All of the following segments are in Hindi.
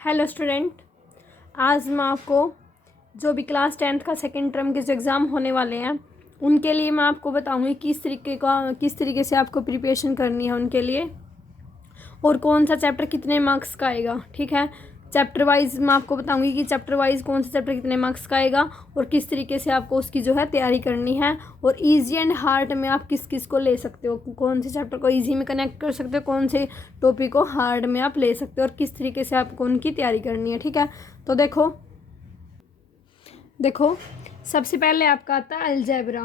हेलो स्टूडेंट, आज मैं आपको जो भी क्लास 10th का सेकेंड टर्म के जो एग्ज़ाम होने वाले हैं उनके लिए मैं आपको बताऊंगी किस तरीके से आपको प्रिपरेशन करनी है उनके लिए, और कौन सा चैप्टर कितने मार्क्स का आएगा। ठीक है, चैप्टर वाइज मैं आपको बताऊंगी कि चैप्टर वाइज कौन सा चैप्टर कितने मार्क्स का आएगा और किस तरीके से आपको उसकी जो है तैयारी करनी है, और इजी एंड हार्ड में आप किस किस को ले सकते हो, कौन से चैप्टर को इजी में कनेक्ट कर सकते हो, कौन से टॉपिक को हार्ड में आप ले सकते हो और किस तरीके से आपको उनकी तैयारी करनी है। ठीक है, तो देखो सबसे पहले आपका आता है अलजेब्रा।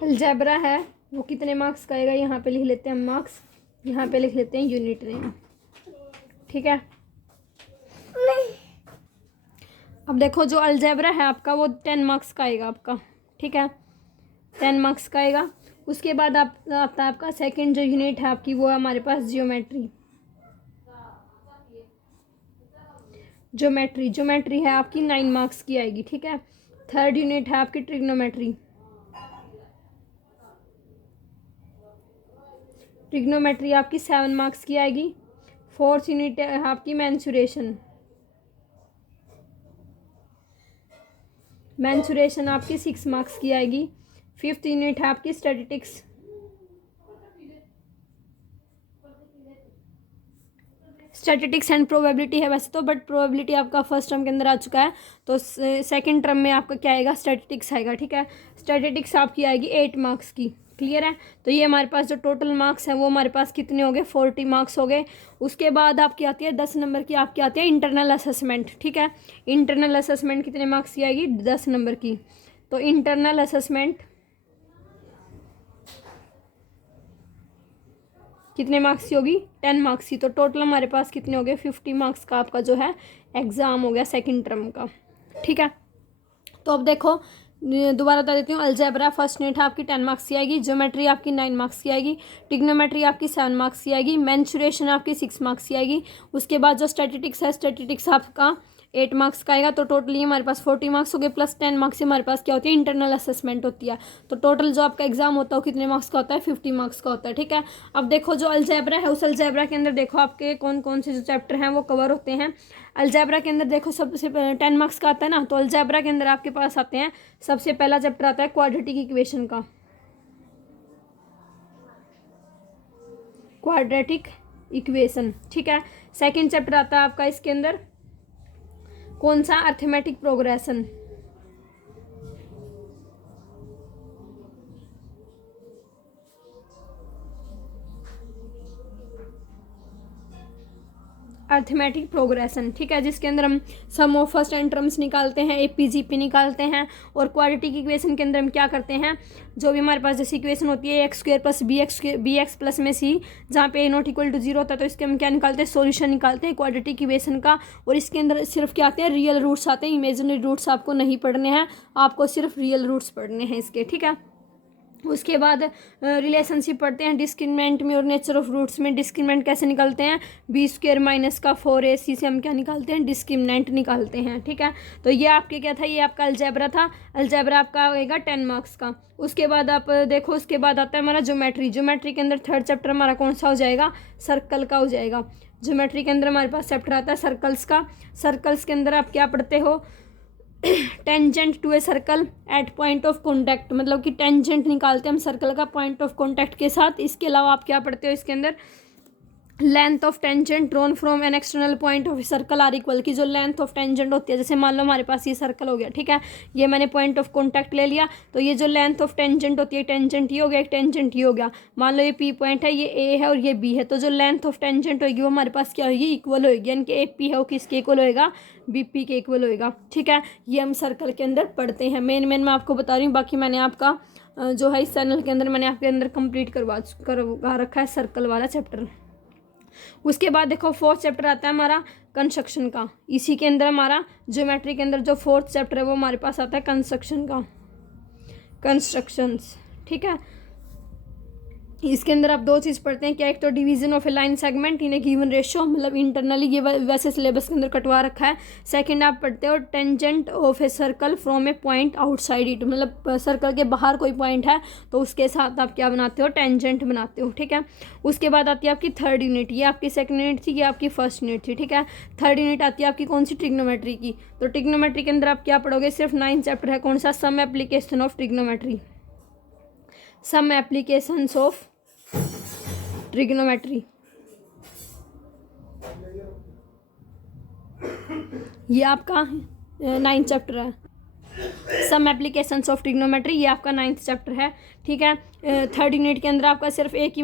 अलजेब्रा है वो कितने मार्क्स का आएगा, यहाँ पे लिख लेते हैं हम मार्क्स, यहाँ पे लिख लेते हैं यूनिट नेम। ठीक है, अब देखो जो अलजेब्रा है आपका वो 10 मार्क्स का आएगा आपका। ठीक है, 10 मार्क्स का आएगा। उसके बाद आता है आपका सेकंड जो यूनिट है आपकी, वो है हमारे पास जियोमेट्री। ज्योमेट्री है आपकी 9 मार्क्स की आएगी। ठीक है, थर्ड यूनिट है आपकी ट्रिग्नोमेट्री आपकी 7 मार्क्स की आएगी। फोर्थ यूनिट है आपकी मैंसुरेशन आपकी 6 मार्क्स की आएगी। फिफ्थ यूनिट है आपकी स्टैटिस्टिक्स एंड प्रोबेबिलिटी है वैसे तो, बट प्रोबेबिलिटी आपका फर्स्ट टर्म के अंदर आ चुका है, तो सेकंड टर्म में आपका क्या आएगा, स्टैटिस्टिक्स आएगा। ठीक है, स्टैटिस्टिक्स आपकी आएगी 8 मार्क्स की। क्लियर है, तो ये हमारे पास जो टोटल मार्क्स हैं वो हमारे पास कितने हो गए, 40 मार्क्स हो गए। उसके बाद आपकी आती है 10 नंबर की, आपकी आती है इंटरनल असेसमेंट। ठीक है, इंटरनल असेसमेंट कितने मार्क्स की आएगी, 10 नंबर की। तो इंटरनल असेसमेंट कितने मार्क्स की होगी, 10 मार्क्स की। तो टोटल हमारे पास कितने हो गए, 50 मार्क्स का आपका जो है एग्ज़ाम हो गया सेकंड टर्म का। ठीक है, तो अब देखो दोबारा बता देती हूँ। अलजेब्रा फर्स्ट यूनिट आपकी 10 मार्क्स की आएगी। ज्योमेट्री आपकी 9 मार्क्स की आएगी। ट्रिग्नोमेट्री आपकी 7 मार्क्स की आएगी। मेंसुरेशन आपकी 6 मार्क्स की आएगी। उसके बाद जो स्टैटिस्टिक्स है, स्टैटिस्टिक्स आपका 8 मार्क्स का आएगा। तो टोटली हमारे पास 40 मार्क्स हो गए, प्लस 10 मार्क्स से हमारे पास क्या होती है, इंटरनल असेसमेंट होती है। तो टोटल जो आपका एग्जाम होता है वो कितने मार्क्स का होता है, 50 मार्क्स का होता है। ठीक है, अब देखो जो अलजेब्रा है उस अलजेब्रा के अंदर देखो आपके कौन कौन से जो चैप्टर हैं वो कवर होते हैं। अलजेब्रा के अंदर देखो सबसे 10 मार्क्स का आता है ना, तो अलजेब्रा के अंदर आपके पास आते हैं, सबसे पहला चैप्टर आता है क्वाड्रेटिक इक्वेशन का, क्वाड्रेटिक इक्वेशन। ठीक है, सेकंड चैप्टर आता है आपका इसके अंदर कौन सा, अर्थमेटिक प्रोग्रेशन। Arithmetic progression. ठीक है, जिसके अंदर हम सम ऑफ फर्स्ट एंड टर्म्स निकालते हैं, एपीजीपी निकालते हैं, और क्वाड्रेटिक इक्वेशन के अंदर हम क्या करते हैं, जो भी हमारे पास जैसी इक्वेशन होती है x² plus B x plus में सी, जहाँ पे a ≠ 0 होता है, तो इसके हम क्या निकालते हैं, सॉल्यूशन निकालते हैं क्वाड्रेटिक इक्वेशन का। और इसके अंदर सिर्फ क्या आते हैं, रियल रूट्स आते हैं, इमेजिनरी रूट्स आपको नहीं पढ़ने हैं, आपको सिर्फ रियल रूट्स पढ़ने हैं इसके। ठीक है, उसके बाद रिलेशनशिप पढ़ते हैं डिस्क्रिमिनेंट में और नेचर ऑफ रूट्स में। डिस्क्रिमिनेंट कैसे निकालते हैं, b² माइनस का 4ac से हम क्या निकालते हैं, डिस्क्रिमिनेंट निकालते हैं। ठीक है, तो ये आपके क्या था, ये आपका अलजेब्रा था। अलजेब्रा आपका होएगा 10 मार्क्स का। उसके बाद आप देखो, उसके बाद आता है हमारा ज्योमेट्री के अंदर थर्ड चैप्टर हमारा कौन सा हो जाएगा, सर्कल का हो जाएगा। ज्योमेट्री के अंदर हमारे पास चैप्टर आता है सर्कल्स का। सर्कल्स के अंदर आप क्या पढ़ते हो, tangent to a circle at point of contact, मतलब कि टेंजेंट निकालते हैं हम सर्कल का पॉइंट ऑफ कॉन्टैक्ट के साथ। इसके अलावा आप क्या पढ़ते हो इसके अंदर, length of tangent drawn from an external point of circle are equal, की जो लेंथ ऑफ टेंजेंट होती है, जैसे मान लो हमारे पास ये सर्कल हो गया। ठीक है, ये मैंने पॉइंट ऑफ कॉन्टैक्ट ले लिया, तो ये जो लेंथ ऑफ टेंजेंट होती है, टेंजेंट ये हो गया, एक टेंजेंट ये हो गया। मान लो ये पी पॉइंट है, ये ए है और ये बी है, तो जो लेंथ ऑफ टेंजेंट होगी वो हमारे पास क्या होगी, इक्वल होगी, यानी कि ए पी है वो किसके इक्वल होएगा, बी पी के इक्वल होएगा। ठीक है, ये हम सर्कल के अंदर पढ़ते हैं। मेन मैं आपको बता रही हूँ, बाकी मैंने आपका जो है इस चैनल के अंदर मैंने आपके अंदर कंप्लीट करवा रखा है सर्कल वाला चैप्टर। उसके बाद देखो फोर्थ चैप्टर आता है हमारा कंस्ट्रक्शन का। इसी के अंदर हमारा ज्योमेट्री के अंदर जो फोर्थ चैप्टर है वो हमारे पास आता है कंस्ट्रक्शन का, कंस्ट्रक्शंस। ठीक है, इसके अंदर आप दो चीज़ पढ़ते हैं क्या, एक तो division of A line segment in A given ratio, मतलब इंटरनली ये वैसे सिलेबस के अंदर कटवा रखा है। सेकंड आप पढ़ते हो tangent of a circle from A point outside it, मतलब सर्कल के बाहर कोई पॉइंट है तो उसके साथ आप क्या बनाते हो, टेंजेंट बनाते हो, ठीक है। उसके बाद आती है आपकी थर्ड यूनिट, ये आपकी सेकंड यूनिट थी, ये आपकी फर्स्ट यूनिट थी, ठीक है। थर्ड यूनिट आती है आपकी कौन सी, ट्रिग्नोमेट्री की। तो ट्रिग्नोमेट्री के अंदर आप क्या पढ़ोगे, सिर्फ 9 चैप्टर है, कौन सा, some application of trigonometry, some applications of trigonometry, ये आपका 9th चैप्टर है। सम एप्लीकेशंस ऑफ ट्रिग्नोमेट्री ये आपका 9th चैप्टर है, ठीक है। थर्ड यूनिट के अंदर आपका सिर्फ एक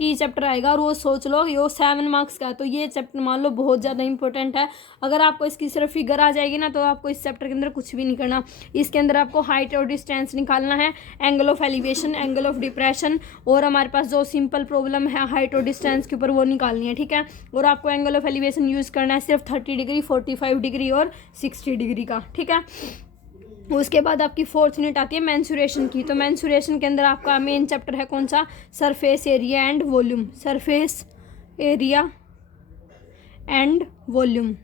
ही चैप्टर आएगा और वो सोच लो ये 7 मार्क्स का है, तो ये चैप्टर मान लो बहुत ज़्यादा इंपॉर्टेंट है। अगर आपको इसकी सिर्फ फिगर आ जाएगी ना तो आपको इस चैप्टर के अंदर कुछ भी नहीं करना। इसके अंदर आपको हाइट और डिस्टेंस निकालना है, angle of elevation, angle of depression, और हमारे पास जो सिंपल प्रॉब्लम है हाइट और डिस्टेंस के ऊपर वो निकालनी है, ठीक है। और आपको एंगल ऑफ एलिवेशन यूज़ करना है सिर्फ 30 डिग्री, 45 डिग्री और 60 डिग्री का, ठीक है। उसके बाद आपकी फोर्थ यूनिट आती है मेंसुरेशन की। तो मेंसुरेशन के अंदर आपका मेन चैप्टर है कौन सा, surface area and volume, surface area and volume,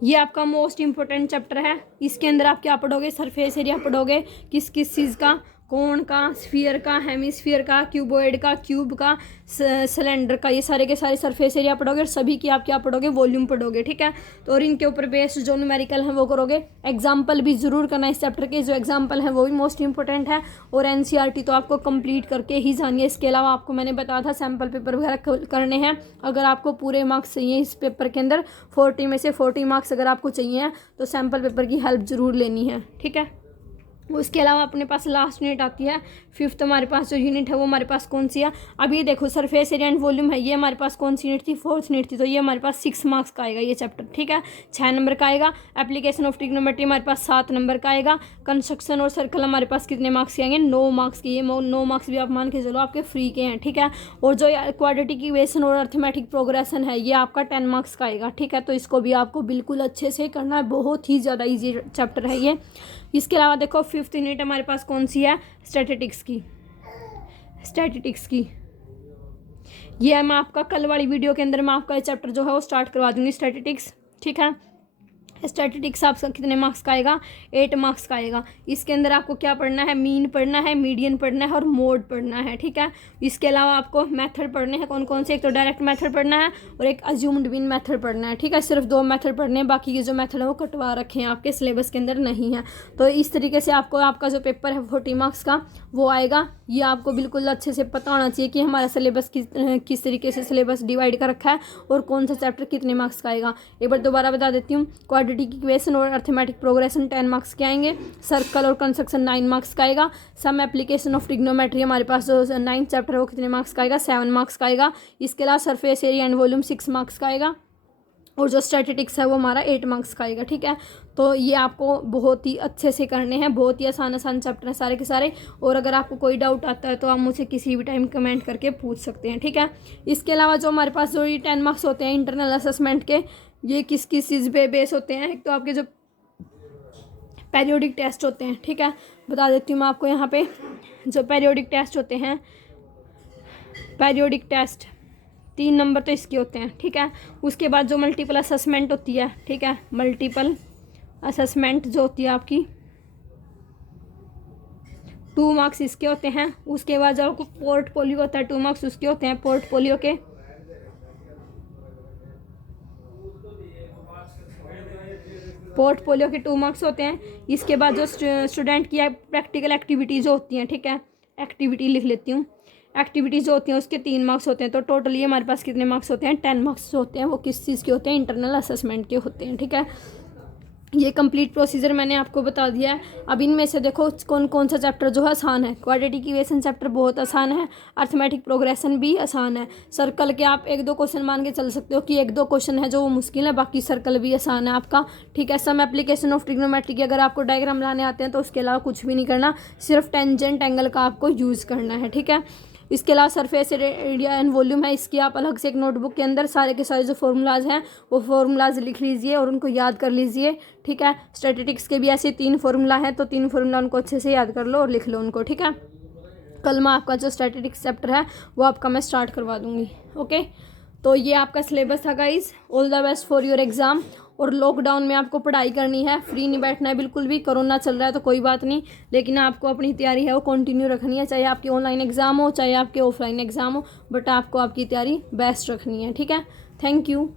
ये आपका मोस्ट इंपॉर्टेंट चैप्टर है। इसके अंदर आप क्या पढ़ोगे, सरफेस एरिया पढ़ोगे, किस किस चीज़ का, कोण का, स्फीयर का, हेमिस्फीयर का, क्यूबॉइड का, क्यूब का, सिलेंडर का, ये सारे के सारे सरफेस एरिया पढ़ोगे और सभी की आप क्या पढ़ोगे, वॉल्यूम पढ़ोगे, ठीक है। तो और इनके ऊपर बेस्ड जो न्यूमेरिकल है वो करोगे। एग्जाम्पल भी जरूर करना इस चैप्टर के, जो एग्जाम्पल है वो भी मोस्ट इंपॉर्टेंट है। और एनसीईआरटी तो आपको कंप्लीट करके ही जानिए। इसके अलावा आपको मैंने बताया था सैम्पल पेपर वगैरह करने हैं। अगर आपको पूरे मार्क्स चाहिए इस पेपर के अंदर, 40 में से 40 मार्क्स अगर आपको चाहिए तो सैम्पल पेपर की हेल्प ज़रूर लेनी है, ठीक है। उसके अलावा अपने पास लास्ट यूनिट आती है, फिफ्थ हमारे पास जो यूनिट है वो हमारे पास कौन सी है, अब ये देखो सरफेस एरिया एंड वॉल्यूम है, ये हमारे पास कौन सी यूनिट थी, फोर्थ यूनिट थी। तो ये हमारे पास 6 मार्क्स का आएगा ये चैप्टर, ठीक है, 6 नंबर का आएगा। एप्लीकेशन ऑफ ट्रिग्नोमेट्री हमारे पास 7 नंबर का आएगा। कंस्ट्रक्शन और सर्कल हमारे पास कितने मार्क्स के आएंगे, 9 मार्क्स के। ये 9 मार्क्स भी आप मान के चलो आपके फ्री के हैं, ठीक है। और जो क्वाड्रेटिक इक्वेशन और अर्थमेटिक प्रोग्रेशन है ये आपका 10 मार्क्स का आएगा, ठीक है। तो इसको भी आपको बिल्कुल अच्छे से करना है, बहुत ही ज़्यादा ईजी चैप्टर है ये। इसके अलावा देखो फिफ्थ यूनिट हमारे पास कौन सी है, स्टैटिस्टिक्स की, स्टैटिस्टिक्स की। ये मैं आपका कल वाली वीडियो के अंदर मैं आपका ये चैप्टर जो है वो स्टार्ट करवा दूंगी, स्टैटिस्टिक्स, ठीक है। स्टैटिस्टिक्स आपका कितने मार्क्स का आएगा, 8 मार्क्स का आएगा। इसके अंदर आपको क्या पढ़ना है, मीन पढ़ना है, मीडियन पढ़ना है और मोड पढ़ना है, ठीक है। इसके अलावा आपको मेथड पढ़ने हैं कौन कौन से, एक तो डायरेक्ट मेथड पढ़ना है और एक अज्यूम्ड मीन मेथड पढ़ना है, ठीक है। सिर्फ 2 मेथड पढ़ने हैं, बाकी के जो मेथड है वो कटवा रखे हैं, आपके सिलेबस के अंदर नहीं है। तो इस तरीके से आपको आपका जो पेपर है 40 मार्क्स का वो आएगा। ये आपको बिल्कुल अच्छे से पता होना चाहिए कि हमारा सिलेबस किस तरीके से सिलेबस डिवाइड कर रखा है और कौन सा चैप्टर कितने मार्क्स का आएगा। एक बार दोबारा बता देती हूँ, क्वाड्रेटिक इक्वेशन और अर्थमेटिक प्रोग्रेशन 10 मार्क्स के आएंगे। सर्कल और कंस्ट्रक्शन 9 मार्क्स का आएगा। सम एप्लीकेशन ऑफ ट्रिग्नोमेट्री हमारे पास जो 9th चैप्टर है वो कितने मार्क्स का आएगा, 7 मार्क्स का आएगा। इसके अलावा surface area and volume 6 marks का आएगा और जो स्टैटिस्टिक्स है वो हमारा 8 मार्क्स का आएगा, ठीक है। तो ये आपको बहुत ही अच्छे से करने हैं, बहुत ही आसान चैप्टर हैं सारे के सारे। और अगर आपको कोई डाउट आता है तो आप मुझे किसी भी टाइम कमेंट करके पूछ सकते हैं, ठीक है। इसके अलावा जो हमारे पास जो ये 10 मार्क्स होते हैं इंटरनल असेसमेंट के, ये किस किस चीज़ पे बेस होते हैं। एक तो आपके जो पेरियोडिक टेस्ट होते हैं, ठीक है, बता देती हूँ मैं आपको यहाँ पे। जो पेरियोडिक टेस्ट होते हैं, पेरियोडिक टेस्ट 3 नंबर तो इसके होते हैं, ठीक है। उसके बाद जो मल्टीपल असेसमेंट होती है, ठीक है, मल्टीपल असेसमेंट जो होती है आपकी 2 मार्क्स इसके होते हैं। उसके बाद जो आपको पोर्टफोलियो होता है 2 मार्क्स उसके होते हैं, पोर्टफोलियो के। पोर्टफोलियो के 2 मार्क्स होते हैं। इसके बाद जो स्टूडेंट की प्रैक्टिकल एक्टिविटीज़ होती हैं, ठीक है, एक्टिविटी लिख लेती हूँ, एक्टिविटीज़ जो होती हैं उसके 3 मार्क्स होते हैं। तो टोटल ये हमारे पास कितने मार्क्स होते हैं, 10 मार्क्स होते हैं। वो किस चीज़ के होते हैं, इंटरनल असेसमेंट के होते हैं, ठीक है। ये कंप्लीट प्रोसीजर मैंने आपको बता दिया है। अब इनमें से देखो कौन कौन सा चैप्टर जो है आसान है। क्वाड्रेटिक इक्वेशन चैप्टर बहुत आसान है, अर्थमेटिक प्रोग्रेशन भी आसान है। सर्कल के आप 1-2 क्वेश्चन मान के चल सकते हो कि 1-2 क्वेश्चन है जो वो मुश्किल है, बाकी सर्कल भी आसान है आपका, ठीक है। सम एप्लीकेशन ऑफ ट्रिग्नोमेट्री की अगर आपको डायग्राम लाने आते हैं तो उसके अलावा कुछ भी नहीं करना, सिर्फ टेंजेंट एंगल का आपको यूज़ करना है, ठीक है। इसके अलावा सरफेस एरिया एंड वॉल्यूम है, इसकी आप अलग से एक नोटबुक के अंदर सारे के सारे जो फॉर्मूलाज हैं वो फॉर्मूलाज लिख लीजिए और उनको याद कर लीजिए, ठीक है। स्टैटिस्टिक्स के भी ऐसे 3 फॉर्मूला हैं, तो 3 फॉर्मूला उनको अच्छे से याद कर लो और लिख लो उनको, ठीक है। कल मैं आपका जो स्टैटिस्टिक्स चैप्टर है वो आपका मैं स्टार्ट करवा दूँगी। ओके, तो ये आपका सिलेबस था guys. All the best for your exam. और लॉकडाउन में आपको पढ़ाई करनी है, फ्री नहीं बैठना है बिल्कुल भी। कोरोना चल रहा है तो कोई बात नहीं, लेकिन आपको अपनी तैयारी है वो कंटिन्यू रखनी है, चाहे आपकी ऑनलाइन एग्ज़ाम हो चाहे आपके ऑफलाइन एग्ज़ाम हो, बट आपको आपकी तैयारी बेस्ट रखनी है। ठीक है, थैंक यू।